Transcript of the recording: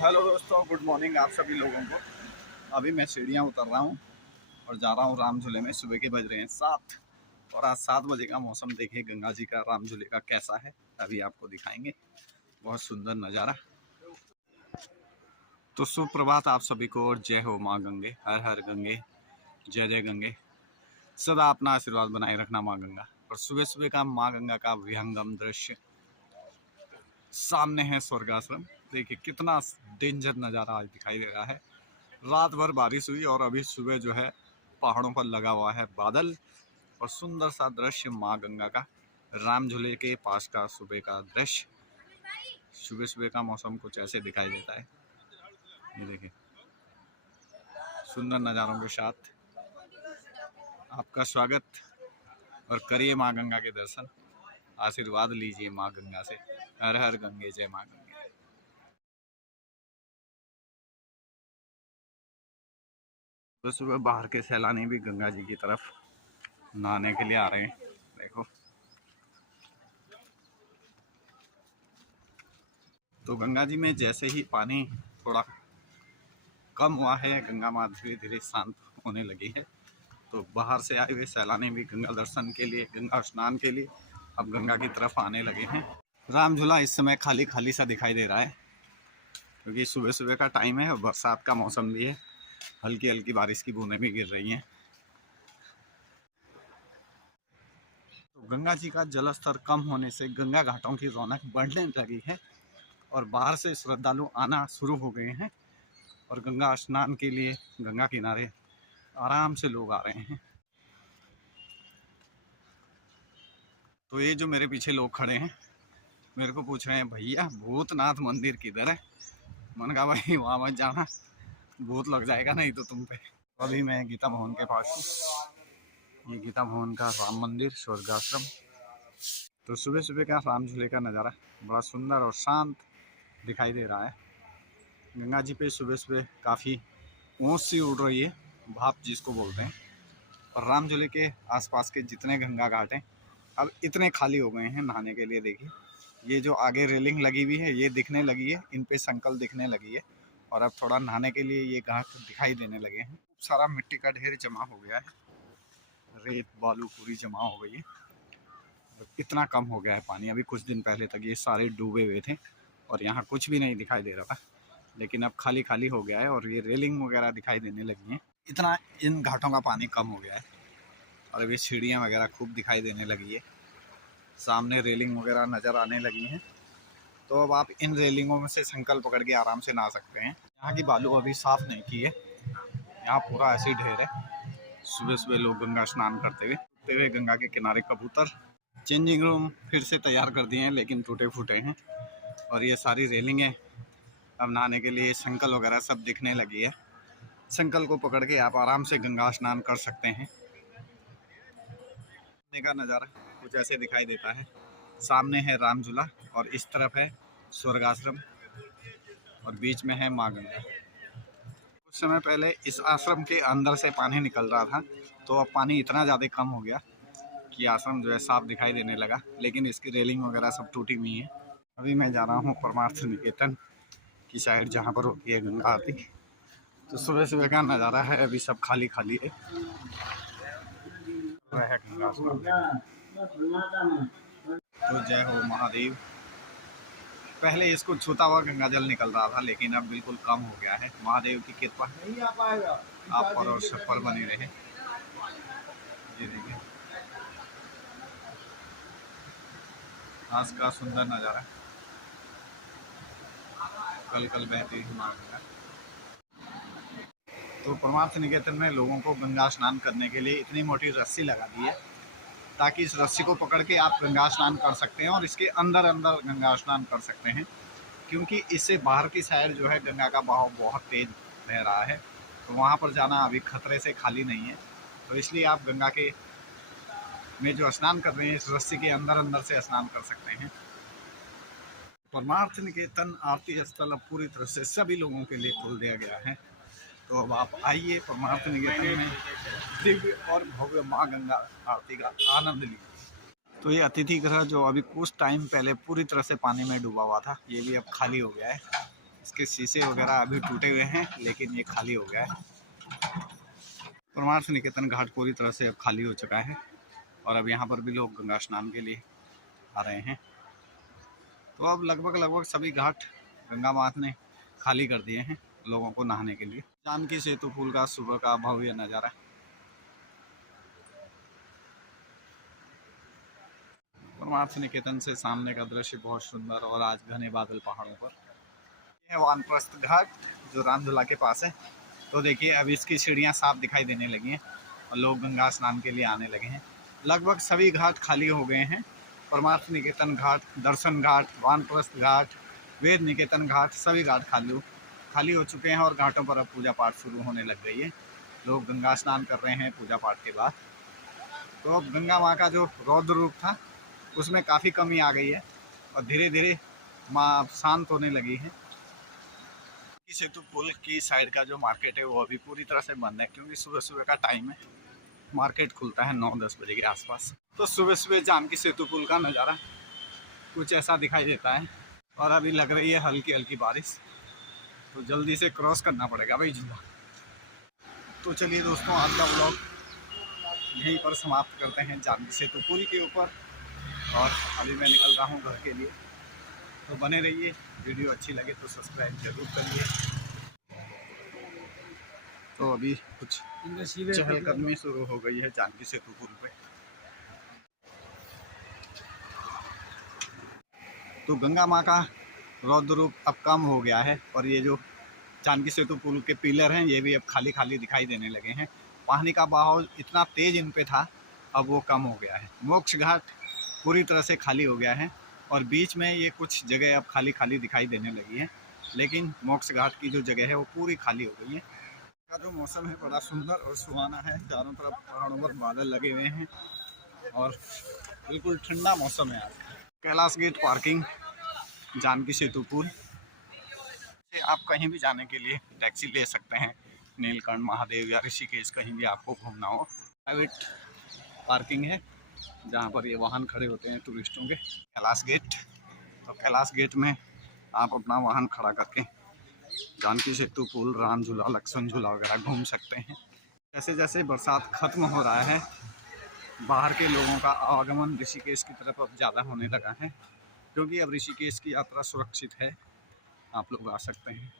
Hello दोस्तों, good morning आप सभी लोगों को। अभी मैं सीढ़ियाँ उतर रहा हूँ और जा रहा हूँ राम झूले में। सुबह के बज रहे हैं 7 और आज 7 बजे का मौसम देखिए गंगा जी का राम झूले का कैसा है, अभी आपको दिखाएंगे। बहुत सुंदर नज़ारा। तो सुप्रभात आप सभी को और जय हो माँ गंगे। हर हर गंगे, जय जय गंगे। सदा अपना आशीर्वाद बनाए रखना माँ गंगा। और सुबह सुबह का माँ गंगा का विहंगम दृश्य सामने है स्वर्गाश्रम। देखिए कितना डेंजर नज़ारा आज दिखाई दे रहा है। रात भर बारिश हुई और अभी सुबह जो है पहाड़ों पर लगा हुआ है बादल और सुंदर सा दृश्य माँ गंगा का, राम झूले के पास का सुबह का दृश्य। सुबह सुबह का मौसम कुछ ऐसे दिखाई देता है। ये देखिए सुंदर नज़ारों के साथ आपका स्वागत और करिए माँ गंगा के दर्शन। आशीर्वाद लीजिए माँ गंगा से। हर हर गंगे, जय माँ गंगे। तो सुबह बाहर के सैलानी भी गंगा जी की तरफ नहाने के लिए आ रहे हैं। देखो तो गंगा जी में जैसे ही पानी थोड़ा कम हुआ है, गंगा माँ धीरे धीरे शांत होने लगी है। तो बाहर से आए हुए सैलानी भी गंगा दर्शन के लिए, गंगा स्नान के लिए अब गंगा की तरफ आने लगे हैं। राम झूला इस समय खाली खाली सा दिखाई दे रहा है क्योंकि सुबह सुबह का टाइम है और बरसात का मौसम भी है। हल्की हल्की बारिश की बूंदें भी गिर रही हैं। तो गंगा जी का जलस्तर कम होने से गंगा घाटों की रौनक बढ़ने लगी है और बाहर से श्रद्धालु आना शुरू हो गए हैं और गंगा स्नान के लिए गंगा किनारे आराम से लोग आ रहे हैं। तो ये जो मेरे पीछे लोग खड़े हैं मेरे को पूछ रहे हैं, भैया भूतनाथ मंदिर किधर है? मैंने कहा भाई वहाँ मत जाना, भूत लग जाएगा नहीं तो तुम पे। तो अभी मैं गीता भवन के पास हूँ। ये गीता भवन का राम मंदिर स्वर्गाश्रम। तो सुबह सुबह का राम झूले का नज़ारा बड़ा सुंदर और शांत दिखाई दे रहा है। गंगा जी पे सुबह सुबह काफ़ी ऊँच सी उड़ रही है, भाप जिसको बोलते हैं। और राम झूले के आसपास के जितने गंगा घाट हैं अब इतने खाली हो गए हैं नहाने के लिए। देखिए ये जो आगे रेलिंग लगी हुई है ये दिखने लगी है, इन पे संकल दिखने लगी है और अब थोड़ा नहाने के लिए ये घाट दिखाई देने लगे हैं। सारा मिट्टी का ढेर जमा हो गया है, रेत बालू पूरी जमा हो गई है। इतना कम हो गया है पानी। अभी कुछ दिन पहले तक ये सारे डूबे हुए थे और यहाँ कुछ भी नहीं दिखाई दे रहा था, लेकिन अब खाली खाली हो गया है और ये रेलिंग वगैरह दिखाई देने लगी हैं। इतना इन घाटों का पानी कम हो गया है और अभी सीढ़ियाँ वगैरह खूब दिखाई देने लगी है। सामने रेलिंग वगैरह नज़र आने लगी हैं। तो अब आप इन रेलिंगों में से संकल पकड़ के आराम से नहा सकते हैं। यहाँ की बालू अभी साफ़ नहीं की है, यहाँ पूरा ऐसे ढेर है। सुबह सुबह लोग गंगा स्नान करते हुए गंगा के किनारे कबूतर। चेंजिंग रूम फिर से तैयार कर दिए हैं लेकिन टूटे फूटे हैं और ये सारी रेलिंगें अब नहाने के लिए संकल वगैरह सब दिखने लगी है। संकल को पकड़ के आप आराम से गंगा स्नान कर सकते हैं। का नज़ारा कुछ ऐसे दिखाई देता है। सामने है राम झूला और इस तरफ है स्वर्गाश्रम और बीच में है माँ गंगा। कुछ समय पहले इस आश्रम के अंदर से पानी निकल रहा था, तो अब पानी इतना ज़्यादा कम हो गया कि आश्रम जो है साफ दिखाई देने लगा, लेकिन इसकी रेलिंग वगैरह सब टूटी हुई है। अभी मैं जा रहा हूँ परमार्थ निकेतन की साइड जहाँ पर होती है गंगा आरती। तो सुबह सुबह का नज़ारा है, अभी सब खाली खाली है। तो जय हो महादेव। पहले इसको छूता हुआ गंगा जल निकल रहा था लेकिन अब बिल्कुल कम हो गया है। महादेव की कृपा आप पर और सब पर बनी रहे। ये देखिए आज का सुंदर नज़ारा, कल कल बहती हुई माँ गंगा। तो परमार्थ निकेतन में लोगों को गंगा स्नान करने के लिए इतनी मोटी रस्सी लगा दी है ताकि इस रस्सी को पकड़ के आप गंगा स्नान कर सकते हैं और इसके अंदर अंदर गंगा स्नान कर सकते हैं, क्योंकि इससे बाहर की साइड जो है गंगा का बहाव बहुत तेज़ बह रहा है। तो वहाँ पर जाना अभी खतरे से खाली नहीं है। तो इसलिए आप गंगा के में जो स्नान कर रहे हैं इस रस्सी के अंदर अंदर से स्नान कर सकते हैं। परमार्थ निकेतन आरती स्थल अब पूरी तरह से सभी लोगों के लिए खोल दिया गया है। तो अब आप आइए परमार्थ निकेतन में दिव्य और भव्य माँ गंगा आरती का आनंद लीजिए। तो ये अतिथि गृह जो अभी कुछ टाइम पहले पूरी तरह से पानी में डूबा हुआ था ये भी अब खाली हो गया है। इसके शीशे वगैरह अभी टूटे हुए हैं, लेकिन ये खाली हो गया है। परमार्थ निकेतन घाट पूरी तरह से अब खाली हो चुका है और अब यहाँ पर भी लोग गंगा स्नान के लिए आ रहे हैं। तो अब लगभग सभी घाट गंगा माता ने खाली कर दिए हैं लोगों को नहाने के लिए। जानकी सेतु पुल का सुबह का भव्य नज़ारा। परमार्थ निकेतन से सामने का दृश्य बहुत सुंदर और आज घने बादल पहाड़ों पर। यह वानप्रस्थ घाट जो रामझूला के पास है। तो देखिए अब इसकी सीढ़ियाँ साफ दिखाई देने लगी हैं और लोग गंगा स्नान के लिए आने लगे हैं। लगभग सभी घाट खाली हो गए हैं। परमार्थ निकेतन घाट, दर्शन घाट, वानप्रस्थ घाट, वेद निकेतन घाट, सभी घाट खाली हो चुके हैं और घाटों पर अब पूजा पाठ शुरू होने लग गई है। लोग गंगा स्नान कर रहे हैं पूजा पाठ के बाद। तो अब गंगा माँ का जो रौद्र रूप था उसमें काफ़ी कमी आ गई है और धीरे धीरे माँ शांत होने लगी है। सेतु पुल की साइड का जो मार्केट है वो अभी पूरी तरह से बंद है, क्योंकि सुबह सुबह का टाइम है। मार्केट खुलता है 9-10 बजे के आसपास। तो सुबह सुबह जानकी सेतु पुल का नज़ारा कुछ ऐसा दिखाई देता है और अभी लग रही है हल्की हल्की बारिश, तो जल्दी से क्रॉस करना पड़ेगा भाई झूला। तो चलिए दोस्तों, आज का व्लॉग यहीं पर समाप्त करते हैं जानकी सेतु पुल के ऊपर और अभी मैं निकल रहा हूँ घर के लिए। तो बने रहिए, वीडियो अच्छी लगे तो सब्सक्राइब जरूर करिए। तो अभी कुछ चहलकदमी शुरू हो गई है जानकी सेतु पुल पे। तो गंगा माँ का रौद्र रूप अब कम हो गया है और ये जो जानकी सेतु पुल के पिलर हैं ये भी अब खाली खाली दिखाई देने लगे हैं। पानी का बहाव इतना तेज इन पे था, अब वो कम हो गया है। मोक्ष घाट पूरी तरह से खाली हो गया है और बीच में ये कुछ जगह अब खाली खाली दिखाई देने लगी है, लेकिन मोक्ष घाट की जो जगह है वो पूरी खाली हो गई है। का जो मौसम है बड़ा सुंदर और सुहाना है। चारों तरफ पहाड़ों पर बादल लगे हुए हैं और बिल्कुल ठंडा मौसम है आज। कैलाश गेट पार्किंग जानकी सेतु पुल से आप कहीं भी जाने के लिए टैक्सी ले सकते हैं। नीलकंठ, महादेव या ऋषिकेश कहीं भी आपको घूमना हो। प्राइवेट पार्किंग है जहाँ पर ये वाहन खड़े होते हैं टूरिस्टों के। कैलाश गेट, तो कैलाश गेट में आप अपना वाहन खड़ा करके जानकी सेतु पुल, राम झूला, लक्ष्मण झूला वगैरह घूम सकते हैं। जैसे जैसे बरसात ख़त्म हो रहा है, बाहर के लोगों का आवागमन ऋषिकेश की तरफ अब ज़्यादा होने लगा है, क्योंकि अब ऋषिकेश की यात्रा सुरक्षित है, आप लोग आ सकते हैं।